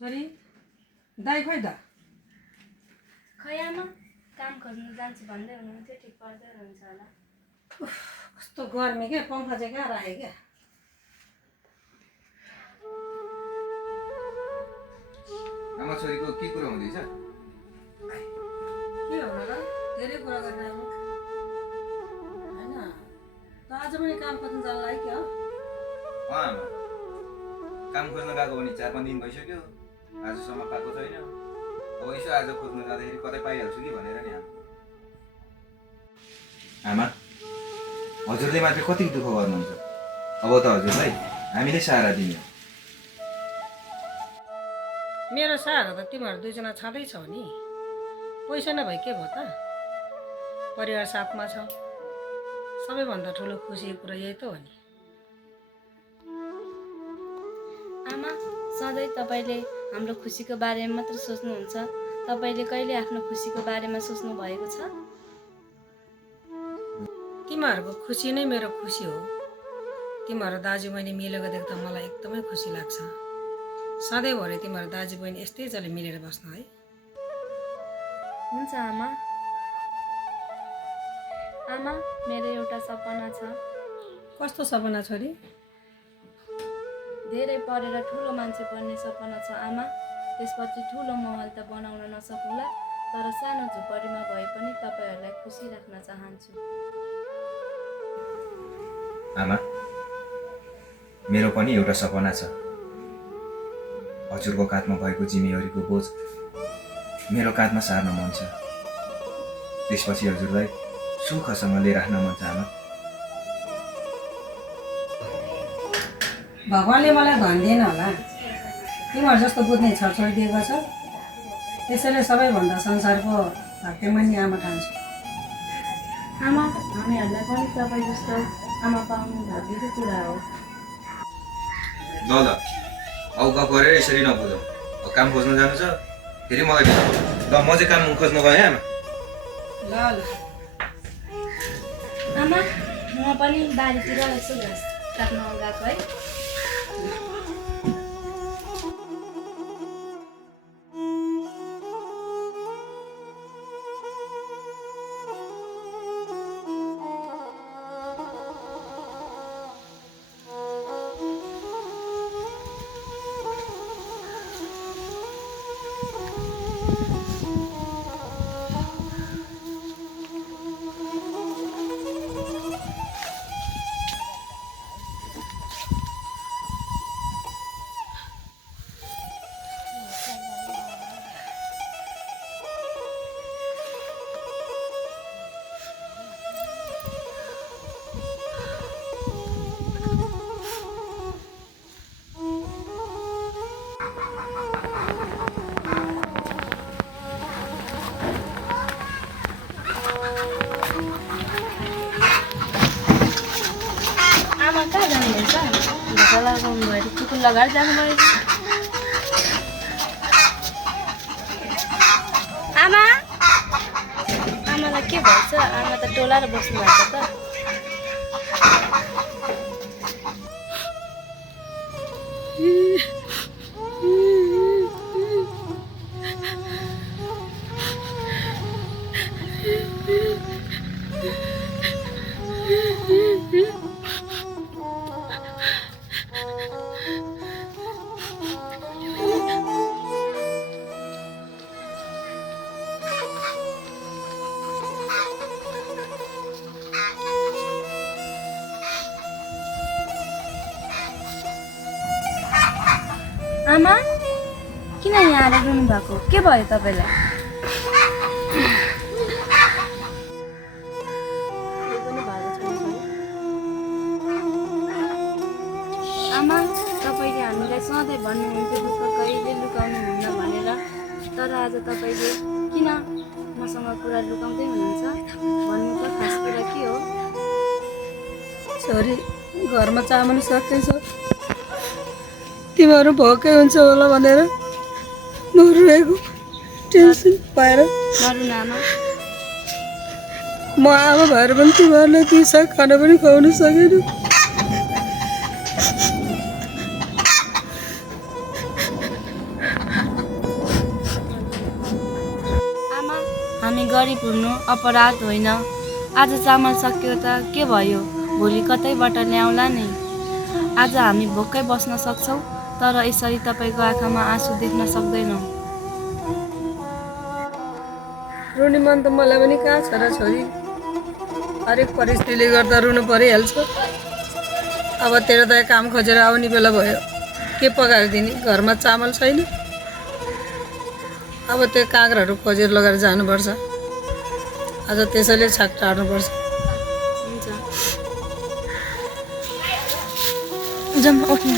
छोरी दाइ खोइ त खै आमा काम खोज्नु जान्छु भन्दै हुनुहुन्थ्यो ठिक पर्दै हुनुहुन्छ होला कस्तो गर्मी क्या पंखा चाहिँ कहाँ राखे क्या आमा छोरीको के कुरा हुँदैछ के होला र धेरै कुरा गरिरहेको हैन त आज पनि काम खोज्नु जान लाग्यो क्या आमा काम खोज्न गएको भने 4-5 दिन भइसक्यो आजसम्म पाएको छैन अब यसो आज खोज्न जाँदाखेरि कतै पाइहाल्छु कि भनेर नि आमा हजुरले मात्रै कति दुःख गर्नुहुन्छ अब त हजुरलाई हामीले सहारा दिने मेरो सहारा त तिमीहरू दुईजना छँदैछ नि पैसा नभए के भयो त परिवार साथमा छ सबैभन्दा ठुलो खुसीको कुरा यही त हो नि आमा सधैँ तपाईँले हाम्रो खुसीको बारेमा मात्र सोच्नुहुन्छ तपाईँले कहिले आफ्नो खुसीको बारेमा सोच्नु भएको छ तिमीहरूको खुसी नै मेरो खुसी हो तिमीहरू दाजुबहिनी मिलेको देख्दा मलाई एकदमै खुसी लाग्छ सधैँभरि तिमीहरू दाजुबहिनी यस्तै जले मिलेर बस्नु है हुन्छ आमा आमा मेरो एउटा सपना छ कस्तो सपना छोरी धेरै पढेर ठुलो मान्छे बन्ने सपना छ आमा त्यसपछि ठुलो महल त बनाउन नसकुला तर सानो झुपडीमा भए पनि तपाईँहरूलाई खुसी राख्न चाहन्छु आमा मेरो पनि एउटा सपना छ हजुरको काँधमा भएको जिम्मेवारीको बोझ मेरो काँधमा सार्न मन छ त्यसपछि हजुरलाई सुखसँगले राख्न मन छ आमा भगवान्ले मलाई धन दिएन होला तिमीहरू जस्तो बुझ्ने छोरछोरी दिएको छ त्यसैले सबैभन्दा संसारको भाग्यमानी आमा ठान्छु आमा हामीहरूलाई पनि तपाईँ जस्तो आमा पाउनु भाग्यको कुरा हो ल औ गफ गरेर यसरी नबुझौँ अब काम खोज्न जानु छ फेरि मलाई ढिलो ल म चाहिँ काम खोज्न गएँ आमा ल ल आमा म पनि बारीतिर यसो घाँस काट्न गएको है आमा कहाँ जानुहुँदैछ ढोका लगाउनु भएर कुकुर लगाएर जानुभयो आमा आमालाई के भन्छ आमा त टोलाएर बस्नु भएको त आमा किन यहाँ आएर रुनु भएको के भयो तपाईँलाई आमा तपाईँले हामीलाई सधैँ भन्नुहुन्थ्यो दुःख कहिले लुकाउनु हुन्न भनेर तर आज तपाईँले किन मसँग कुरा लुकाउँदै हुनुहुन्छ भन्नु त खास कुरा के हो छोरी घरमा चामल सकिन्छ तिमीहरू भोकै हुन्छ होला भनेर नरोएको टेन्सन पाएर नरुन आमा म आमा भएर पनि तिमीहरूलाई दुई साग खाना पनि खुवाउनु सकेन पुर्नु अपराध होइन। आज चामल सक्यो त के भयो, भोलि कतैबाट ल्याउला नि। आज हामी भोकै बस्न सक्छौँ, तर यसरी तपाईँको आँखामा आँसु देख्न सक्दैनौँ। रुने मन त मलाई पनि कहाँ छ र छोरी, हरेक परिस्थितिले गर्दा रुनु परिहाल्छ। अब तेरो त काम खोजेर आउने बेला भयो, के पकाएर दिने, घरमा चामल छैन। अब त्यो काँक्राहरू खोजेर लगेर जानुपर्छ, आज त्यसैले छाक टार्नुपर्छ। हुन्छ जाउँ उठ्नु।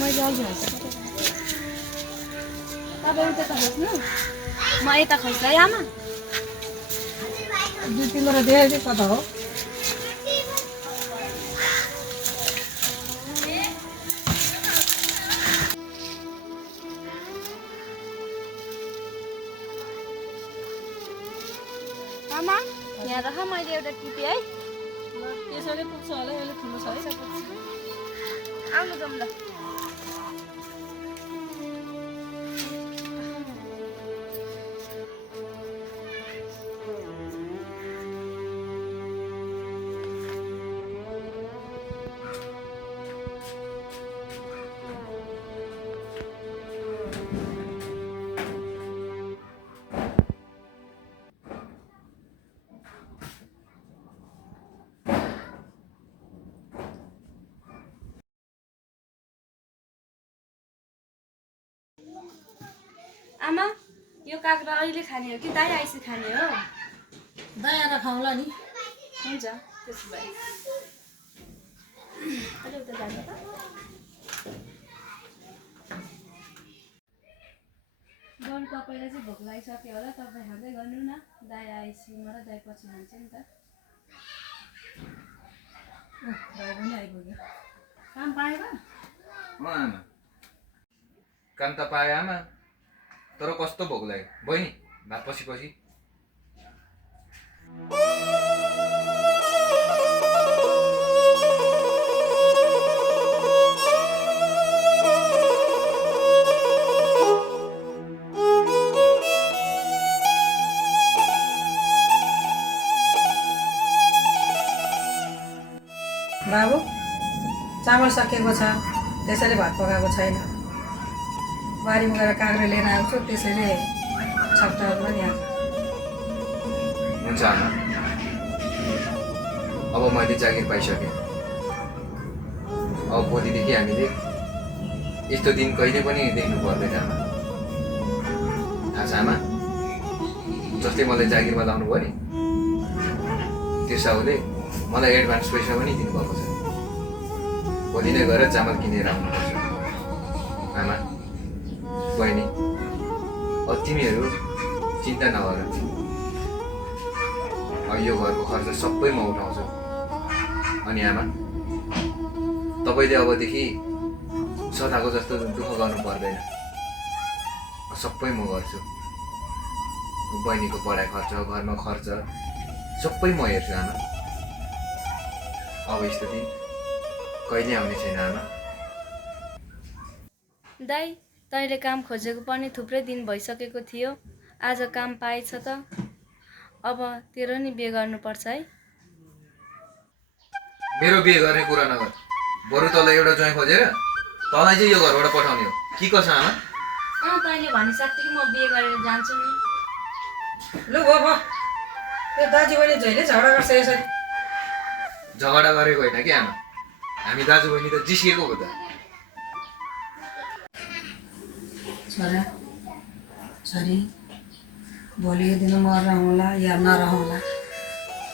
मैले अघि तपाईँ उता त खोज्नु, म यता खोज्छु है आमा। दुई तिमीहरू देखाइदिए कता हो। आमा यहाँ राख, मैले एउटा टिपेँ है। त्यसैले पुग्छ होला, यसले ठुलो छ है। आउनु जाउँ ल। आमा यो काँक्रा अहिले खाने हो कि दाइ आइसी खाने हो? दायाएर खाउँला नि। हुन्छ त्यसो भए अहिले उता जाने त। बरु तपाईँलाई चाहिँ भोक लागिसक्यो होला, तपाईँ खाँदै गर्नु न। दाइ आएपछि म र दाइ पछि खान्छ नि त। दाइ पनि आइपुग्यो। काम पाएन? आमा काम त पाएँ आमा, तर कस्तो भोक लाग्यो। बहिनी भात पछि बाबु चामल सकिएको छ, त्यसैले भात पकाएको छैन। बारीमा गएर काँक्रा लिएर आएको छु, त्यसैले छकटारमा नि आएको। हुन्छ आमा, अब मैले जागिर पाइसकेँ। अब भोलिदेखि हामीले यस्तो दिन कहिले पनि देख्नु पर्दैन आमा। थाहा छ आमा, जसले मलाई जागिरमा लाउनु भयो नि, त्यो साउले मलाई एडभान्स पैसा पनि दिनुभएको छ। भोलि नै गएर चामल किनेर आउनुपर्छ। आमा बहिनी, अब तिमीहरू चिन्ता नगर, यो घरको खर्च सबै म उठाउँछु। अनि आमा तपाईँले अबदेखि सदाको जस्तो दुःख गर्नु पर्दैन, सबै म गर्छु। बहिनीको पढाइ खर्च, घरमा खर्च सबै म हेर्छु आमा। अब यस्तो दिन कहिले आउने छैन आमा। दाइ तैँले काम खोजेको पनि थुप्रै दिन भइसकेको थियो, आज काम पाएछ त। अब तेरो नि बिहे गर्नुपर्छ है। मेरो बिहे गर्ने कुरा नगर, बरु तँलाई एउटा ज्वाइँ खोजेर तँलाई चाहिँ यो घरबाट पठाउने हो कि कसो आमा? तैँले भनिसक्यो कि म बिहे गरेर जान्छु नि। लु भयो, त्यो दाजु बहिनी जहिले झगडा गर्छ यसरी। झगडा गरेको होइन कि आमा, हामी दाजुबहिनी त जिस्किएको हो त। छोरा छोरी भोलिको दिन मरहँला या नरहँला,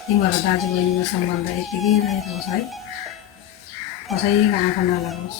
तिमीहरू दाजुबहिनीको सम्बन्ध यत्तिकै रहिरहोस् है, कसैको आँखा नलागोस्।